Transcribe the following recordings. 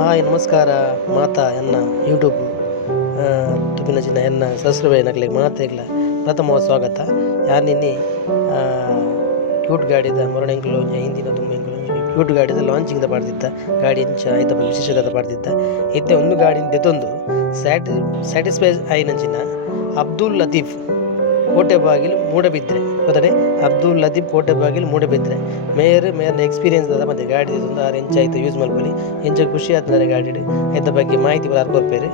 Hi ನಮಸ್ಕಾರ ಮಾತಾ ಎನ್ನ YouTube ತುಪಿನ ಚಿನ್ನ ಎನ್ನ ಸಬ್ಸ್ಕ್ರೈಬ್ ನಗಲಿಗೆ ಮಾತೆಗ್ಲ ಪ್ರಥಮ ಸ್ವಾಗತ ಯಾರು ನಿನ್ನೆ ಕ್ಯೂಟ್ ಗಾಡಿದ ಮೊರಡೆಂಕಲು ಹಿಂದಿನ ತುಂಬೆಂಕಲು ಕ್ಯೂಟ್ ಗಾಡಿದ ಲಾಂಚಿಂಗ್ ಪಾಡ್ದಿದ್ದ ಗಾಡಿ ಇಂಚ ಐತ ವಿಶೇಷತೆ ಪಾಡ್ದಿದ್ದ ಇತ್ತೆ ಒಂದು ಗಾಡಿ ದೆತ್ತೊಂದು ಸ್ಯಾಟಿಸ್ಫೈಸ್ ಆಯ್ನಂಚಿನ ಅಬ್ದುಲ್ ಲತೀಫ್ ಕೋಟೆಬಾಗಿಲು ಮೂಡಬಿದ್ರೆ ಗೊತ್ತಡೆ ಅಬ್ದುಲ್ ಲತೀಫ್ ಕೋಟೆಬಾಗಿಲು ಮೂಡಬಿದ್ರೆ ಮೇರ್ನ ಎಕ್ಸ್ಪೀರಿಯನ್ಸ್ ಅದ ಮತ್ತೆ ಗಾಡಿ ಒಂದು 6 ಇಂಚ್ ಆಯ್ತು ಯೂಸ್ ಮಾಡ್ಕೊಳ್ಳಿ ಇಂಚ ಖುಷಿ ಆಗ್ತದೆ ಗಾಡಿ ಇದ್ರ ಬಗ್ಗೆ ಮಾಹಿತಿ ಬರೋದು ಕೊಡ್ಪೇರಿ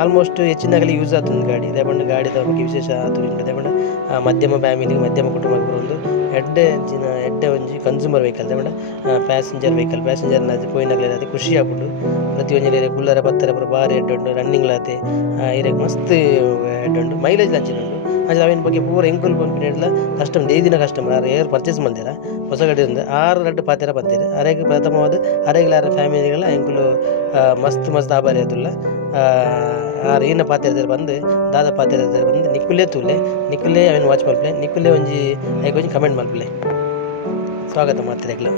ಆಲ್ಮೋಸ್ಟ್ ಹೆಚ್ಚಿನಾಗಲಿ ಯೂಸ್ ಆಗ್ತದೆ ಗಾಡಿ ಇದೇ ಗಾಡಿದ ಬಗ್ಗೆ ವಿಶೇಷ ಆತು ಇದೇ ಮಧ್ಯಮ ಫ್ಯಾಮಿಲಿಗೆ ಮಧ್ಯಮ ಕುಟುಂಬಕ್ಕೆ ಒಂದು ಎಡ್ಡೆ ಒಂಜಿ ಕನ್ಸ್ಯೂಮರ್ ವೆಹಿಕಲ್ ದೇವಣ್ಣ ಪ್ಯಾಸೆಂಜರ್ ಪ್ಯಾಸೆಂಜರ್ನ ಅದು ಪೋಯಿನಾಗಲಿ ಅದು ಖುಷಿ ಆಗ್ಬಿಟ್ಟು ಪ್ರತಿಯೊಂದು ಕುಲ್ಲರ ಪತ್ತರ ಬಾರಿ ಎಡ್ಡೆ ಉಂಟು ರನ್ನಿಂಗ್ ಲಾತೆ ಇರಕ್ಕೆ ಮಸ್ತ್ ಎಡ್ಡೆ ಉಂಟು ಮೈಲೇಜ್ ಹಂಚಿನುಂಟು ಅದು ಅವಿನ ಬಗ್ಗೆ ಪೂರ ಎಂಕುಲ್ ಪಂಪಿನ customer Eedina customer air purchase ಮಂದಿರ ಹೊಸ ಗಾಡಿ ಒಂದು 6 ಲಡ್ಡು ಪಾತೆರ ಬಂದಿರು ಅರೆಗೆ ಪ್ರಥಮವಾದ ಅರೆಗ್ಲಾರ ಫ್ಯಾಮಿಲಿಗಳ ಎಂಕುಲು ಮಸ್ತ್ ಆಭಾರಿ ಅದುಲ್ಲ ಏನ ಪಾತೆರ ಬಂದು ದಾದ ಪಾತೆರ ಬಂದು ನಿಕ್ಕುಲೇ ಅವಿನ ವಾಚ್ ಮಲ್ಪಲೆ ನಿಕ್ಕುಲೇ ಒಂಜಿ ಕಮೆಂಟ್ ಮಲ್ಪಲೆ ಸ್ವಾಗತ ಮಾಡ್ತಿರಲ್ಲ.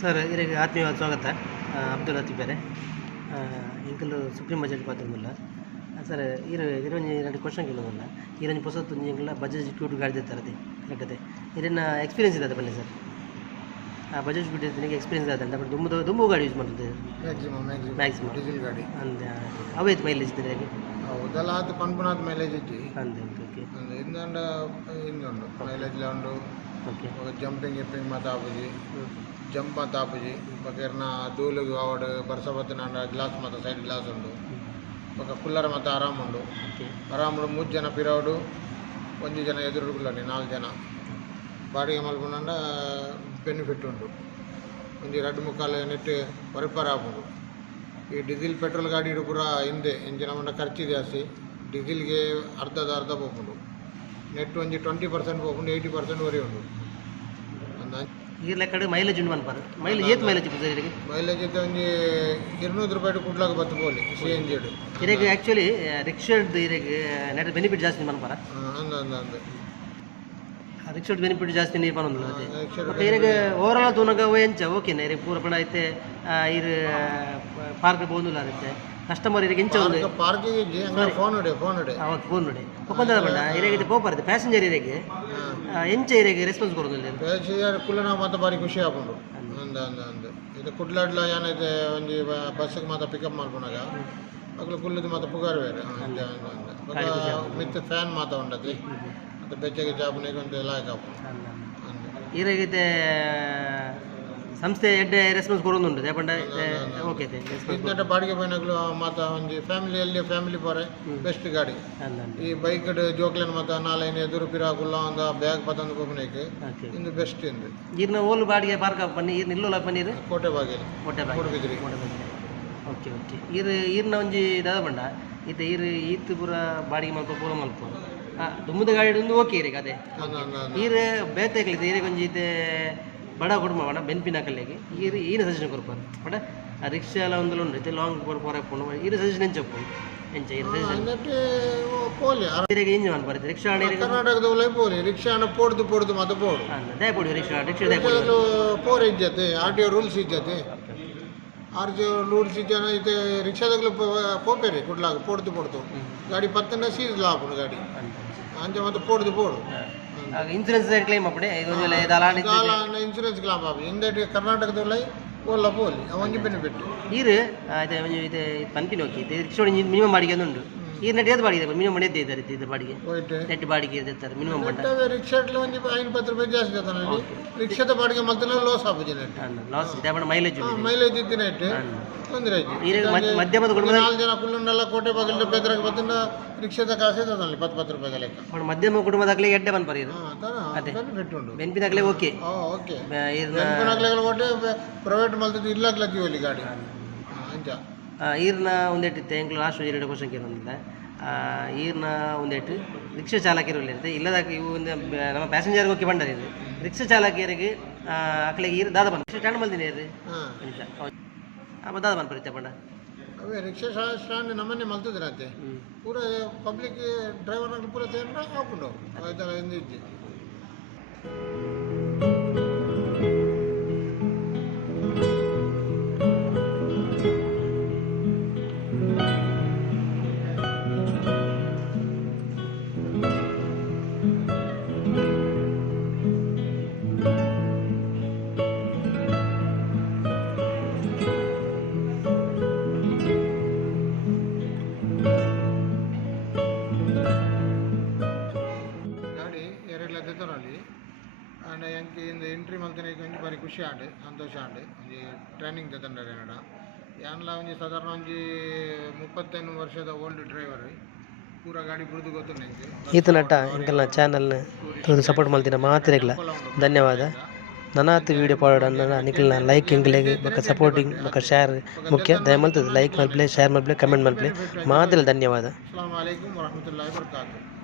ಸರ್ ಇದಕ್ಕೆ ಆತ್ಮೀಯವಾದ ಸ್ವಾಗತ. ಅಬ್ದುಲ್ ಲತೀಫ್ ಬೇರೆ ಇಂಕಲು ಸುಪ್ರೀಂ ಬಜೆಟ್ ಪಾತ್ರಮಿಲ್ಲ ಸರ್ ಇರೊಂಜಿ 2 ಕ್ವಶನ್ ಕೇಳೋದಿಲ್ಲ ಇರೊಂಜಿ ಹೊಸತು ಇಂಕಲ ಬಜಾಜ್ ಕ್ಯೂಟ್ ಗಾಡಿ ತರದೆ ಲೆಕ್ಕದೆ ಇದನ್ನ ಎಕ್ಸ್ಪೀರಿಯನ್ಸ್ ಇದೆ ಬನ್ನಿ ಸರ್ ಆ ಬಜಾಜ್ ಕ್ಯೂಟ್ ನಿಮಗೆ ಎಕ್ಸ್ಪೀರಿಯನ್ಸ್ ಆದ ಬಟ್ ದುಂಬು ಗಾಡಿ ಯೂಸ್ ಮಾಡ್ತದೆ ಮ್ಯಾಕ್ಸಿಮಮ್ ಡೀಸೆಲ್ ಗಾಡಿ ಅಂದೆ ಅವೈತ್ ಮೈಲೇಜ್ ಇದೆ ಹೌದಲ್ಲ ಅದು ಪನ್ಪುನಾದ ಮೈಲೇಜ್ ಇಜ್ಜಿ ಅಂದೆ ಓಕೆ ಇಂದಂಡ ಇನ್ನೊಂದು ಮೈಲೇಜ್ ಉಂಡು ಓಕೆ ಜಂಪಿಂಗ್ ಮಾತಾಪುಜಿ ಜಂಪ್ ಮಾತಾಪುಜಿ ಬಕೇರ್ನ ಧೂಲಿಗೆ ಅವಡು ಬರ್ಸಬತ್ತಿನ ಗ್ಲಾಸ್ ಮತ್ತು ಸೈಡ್ ಗ್ಲಾಸ್ ಉಂಡು ఒక ಕುಲ್ಲರ ಮತ್ತು ಆರಾಮುಂಡು ಆರಾಮುಂಡು 3 ಜನ ಪಿರವಡು 1 ಜನ ಎದುರುಗುಲ್ಲನಿ 4 ಜನ ಬಾಡಿಗೆ ಮಲ್ಪುಂಡ ಬೆನಿಫಿಟ್ ಉಂಡು ಒಂದು 2-3 ನೆಟ್ ಪರಿಪರ ಆಪುಂಡು. ಈ ಡೀಸೆಲ್ ಪೆಟ್ರೋಲ್ ಗಾಡಿ ಪೂರ ಹಿಂದೆ ಇಂಜಿನ ಮಂಡ ಖರ್ಚು ಜಾಸ್ತಿ ಡೀಸೆಲ್ಗೆ ಅರ್ಧ ಪೋಪುಂಡು ನೆಟ್ ಒಂಜಿ 20% ಪೋಪುಂಡು 80% ವರೆ ಉಂಡು ಈ ಲೆಕ್ಕ ಮೈಲೇಜ್ ಉಂಡು ಮನ್ಪಾರು ಮೈಲೇಜ್ ಏತ್ ಮೈಲೇಜ್ ಇದಕ್ಕೆ ಮೈಲೇಜ್ ಇತ್ತು ಒಂಜಿ 200 ರೂಪಾಯಿ ಕುಡ್ಲಾಗ ಬತ್ತು ಬೋಲಿ CNG ಇದಕ್ಕೆ ಆ್ಯಕ್ಚುಲಿ ರಿಕ್ಷಾಡ್ ಇದಕ್ಕೆ ನೆಟ್ ಬೆನಿಫಿಟ್ ಜಾಸ್ತಿ ಮನ್ಪಾರ ಅಂದ ರಿಕ್ಷಾಡ್ ಬೆನಿಫಿಟ್ ಜಾಸ್ತಿ ನೀರು ಪನ್ನೊಂದಿಲ್ಲ ಅದೇ ಮತ್ತೆ ಇದಕ್ಕೆ ಓವರಾಲ್ ತೂನಗ ಎಂಚ ಓಕೆನಾ ಇದಕ್ಕೆ ಪೂರ ಪಣ ಐತೆ ಇದು ಪಾರ್ಕ್ ಬೋಂದಿಲ್ಲ ಆಗುತ್ತೆ ಕಸ್ಟಮರ್ ಇದಕ್ಕೆ ಎಂಚ ಒಂದು ಪಾರ್ಕಿಗೆ ಫೋನ್ ನೋಡಿ ಒಪ್ಪಂದ ಬಣ್ಣ ಇರಗೆ ಪೋಪಾರದೆ ಪ್ಯಾಸೆಂಜರ್ ಇರಗೆ ಎಂಚ ಇರಗೆ ರೆಸ್ಪಾನ್ಸ್ ಕೊಡೋದಿಲ್ಲ ಪ್ಯಾಸೆಂಜರ್ ಕುಲ್ಲನ ಮಾತ್ರ ಬಾರಿ ಖುಷಿ ಆಪುಂಡು ಅಂದ ಇದು ಕುಡ್ಲಾಡ್ಲ ಏನೈತೆ ಒಂಜಿ ಬಸ್ಸಿಗೆ ಮಾತ್ರ ಪಿಕಪ್ ಮಾಡ್ಕೊಂಡಾಗ ಮಕ್ಕಳು ಕುಲ್ಲದು ಮಾತ್ರ ಪುಗಾರ್ ಬೇರೆ ಮಿತ್ ಫ್ಯಾನ್ ಮಾತ್ರ ಉಂಡತಿ ಮತ್ತು ಬೆಚ್ಚಗೆ ಚಾಪುನಿಗೆ ಒಂದು ಲಾಯಕ್ ಆಪು ಇರಗಿದೆ ಸಂಸ್ಥೆ ಎಡ್ಡೆ ರೆಸ್ಪಾನ್ಸ್ ಕೊಡೋದುಂಟು ದೇಪಂಡ ಓಕೆ ಇಂಥ ಬಾಡಿಗೆ ಪೈನಗಳು ಮತ್ತು ಒಂದು ಫ್ಯಾಮಿಲಿ ಪೋರೆ ಬೆಸ್ಟ್ ಗಾಡಿ ಈ ಬೈಕ್ ಜೋಕ್ಲೆನ್ ಮತ್ತು 4 ಎದುರು ಪಿರಾಕುಲ್ಲ ಒಂದು ಬ್ಯಾಗ್ ಪತಂದು ಪೋಪನೇಕೆ ಇಂದು ಬೆಸ್ಟ್ ಇಂದು ಈರ್ನ ಓಲು ಬಾಡಿಗೆ ಪಾರ್ಕ್ ಪನ್ನಿ ಈರ್ನ ಇಲ್ಲೋಲ ಪನ್ನೀರು ಕೋಟೆ ಬಾಗಿಲು ಓಕೆ ಈರ್ನ ಒಂಜಿ ದಾದ ಬಂಡ ಈತ ಈತ್ ಪೂರ ಬಾಡಿಗೆ ಮಲ್ಪ ಪೂರ ಮಲ್ಪ ದುಮ್ಮದ ಗಾಡಿ ಒಂದು ಓಕೆ ಇರಿಗೆ ಅದೇ ಈರು ಬೇತೈಕ್ಲಿದೆ ಈರಿಗೆ ಒಂಜಿ ಇದೆ ಬಡ ಕುಟುಂಬ ಬಡ ಬೆನ್ಪಿನ ಕಲ್ಲಿಗೆ ಈನು ಸಜೆಷನ್ ಕೊಡ್ಪಾರು ಬಡ ರಿಕ್ಷಾ ಎಲ್ಲ ಒಂದಲ್ಲ ಉಂಡು ಲಾಂಗ್ ಪೊರಪ್ಪು ಈರು ಸಜೆಷನ್ ಎಂಚ ಎಂಚ ಇಂಜ್ ಮಾಡ್ಬಾರ್ದು ರಿಕ್ಷಾ ಕರ್ನಾಟಕದ ಪೋಲಿ ರಿಕ್ಷಾ ಪೋಡ್ದು ಮತ್ತೆ ಪೋಡು ದೇ ಪೋಡಿ ರಿಕ್ಷಾ ಪೋರ್ ಇಜ್ಜತೆ RTO ರೂಲ್ಸ್ ಇಜ್ಜತೆ RTO ರೂಲ್ಸ್ ಇಜ್ಜನ ಇದು ರಿಕ್ಷಾದಾಗಲು ಪೋಪೇರಿ ಕುಡ್ಲಾಗ ಪೋಡ್ದು ಗಾಡಿ ಪತ್ತನ ಸೀಸ್ ಲಾಪುಡು ಗಾಡಿ ಅಂಚ ಮತ್ತೆ ಪೋಡು ಇನ್ಸೂರೆನ್ಸ್ ಕ್ಲೈಮ್ ಅಪ್ಪಡೆ ಇನ್ಸೂರೆನ್ಸ್ ಕ್ಲೈಮ್ ಆಪಿ ಇಂದటి ಕರ್ನಾಟಕದ ಓಲ್ಲ ಪೋಲಿ ಒಂಜಿ ಬೆನಿಫಿಟ್ ಈರು ಇದು ಪನ್ಪಿನ ಓಕೆ ರಿಕ್ಷಾ ಮಿನಿಮಮ್ ಬಾಡಿಗೆ ಉಂಟು ಈ ನೆಟ್ ಏದು ಬಾಡಿಗೆ ಮಿನಿಮಮ್ ಎದ್ದು ಇದ್ದಾರೆ ಇದು ಬಾಡಿಗೆ ನೆಟ್ ಬಾಡಿಗೆ ಇರ್ತಾರೆ ಮಿನಿಮಮ್ ಬಂಡ ರಿಕ್ಷಾ ಒಂಜಿ 50 ರೂಪಾಯಿ ಜಾಸ್ತಿ ಆತನಲ್ಲಿ ರಿಕ್ಷಾದ ಬಾಡಿಗೆ ಮತ್ತೆ ಲಾಸ್ ಆಪುಜಿ ನೆಟ್ ಲಾಸ್ ಇದೆ ಬಣ್ಣ ಮೈಲೇಜ್ ಇತ್ತು ನೆಟ್ ತೊಂದರೆ ಮಧ್ಯಮದ ಕುಟುಂಬ 4 ಜನ ಕುಲ್ಲುಂಡೆಲ್ಲ ಕೋಟೆ ಬಾಗಿಲು ಬೆದ್ರಾಗ ಬತ್ತಿನ ರಿಕ್ಷಾದ ಕಾಸೆ ತದಲ್ಲಿ 10 ರೂಪಾಯಿ ಲೆಕ್ಕ ಮಧ್ಯಮ ಕುಟುಂಬದಾಗಲೇ ಎಡ್ಡೆ ಬಂದು ಬರೀರು ಅದೇ ಬೆನಿಫಿಟ್ ಉಂಟು ಬೆನ್ಪಿದಾಗಲೇ ಓಕೆ ಬೆನ್ಪಿನಾಗಲೇ ಕೋಟೆ ಪ್ರೈವೇಟ್ ಮಲ್ತದ್ದು ಇಲ್ಲಾಗ್ಲತ್ತೀವಿ ಅಲ್ಲಿ ಗಾಡಿ ಅಂಚ ಈರ್ನ ಒಂದೇಟಿತ್ತೆ ಎಂಕ್ಲು ಲಾಸ್ಟ್ 2 ಕ್ವಶನ್ ಕೇಳೋದಿಲ್ಲ. ಈರ್ನ ಒಂದೇಟು ರಿಕ್ಷಾ ಚಾಲಕರು ಇರುತ್ತೆ ಇಲ್ಲದಾಗ ಇವು ನಮ್ಮ ಪ್ಯಾಸೆಂಜರ್ಗೆ ಹೋಗಿ ಬಂಡರಿದೆ ರಿಕ್ಷಾ ಚಾಲಕರಿಗೆ ಅಕ್ಕಳಿಗೆ ಈರು ದಾದ ಬಂದು ಸ್ಟ್ಯಾಂಡ್ ಮಲ್ದಿನಿ ರೀ ನಿಮಿಷ ಅಪ್ಪ ದಾದ ಬಂದು ಪರಿಚಯ ಪಂಡ ಅವೇ ರಿಕ್ಷಾ ಸ್ಟ್ಯಾಂಡ್ ನಮ್ಮನ್ನೇ ಮಲ್ತಿದ್ರಂತೆ ಪೂರ ಪಬ್ಲಿಕ್ ಡ್ರೈವರ್ನಾಗ ಪೂರ ಸೇರಿದ್ರೆ ಹಾಕೊಂಡು ಅದೆಲ್ಲ ಹಿಂದಿದ್ದೆ అండ్ ఎంకి ఎంట్రీ మల్తనే కొంచెం బాರಿ ಖುಷಿ ಆಂಡ್ ಸಂತೋಷ ಆಂಡ್ ಒಂಜಿ ಟ್ರೈನಿಂಗ್ ತಗೊಂಡರೆ ನಡ ಯಾನ್ಲ ಒಂಜಿ ಸಾಧಾರಣ ಒಂಜಿ 35 ವರ್ಷದ ಓಲ್ಡ್ ಡ್ರೈವರ್ ಪೂರ ಗಾಡಿ ಬುರ್ದು ಗೊತ್ತುಂಡು ಈತ ನಟ ಇಂಕಲ್ನ ಚಾನಲ್ನ ತೂದು ಸಪೋರ್ಟ್ ಮಲ್ತಿನ ಮಾತಿರಗ್ಲ ಧನ್ಯವಾದ ನನಾತ್ ವೀಡಿಯೋ ಪಾಡೋಣ ನಿಖಲ್ನ ಲೈಕ್ ಇಂಗ್ಲೆಗೆ ಬೊಕ್ಕ ಸಪೋರ್ಟಿಂಗ್ ಬೊಕ್ಕ ಶೇರ್ ಮುಖ್ಯ ದಯಮಲ್ತದ ಲೈಕ್ ಮಲ್ಪ್ಲೆ ಶೇರ್ ಮಲ್ಪ್ಲೆ ಕಮೆಂಟ್ ಮಲ್ಪ್ಲೆ ಮಾತಿರ ಧನ್ಯವಾದ ಅಸ್ಸಲಾಮು ಅಲೈಕುಂ ವರಹಮತುಲ್ಲಾಹಿ ವಬರಕಾತುಹು.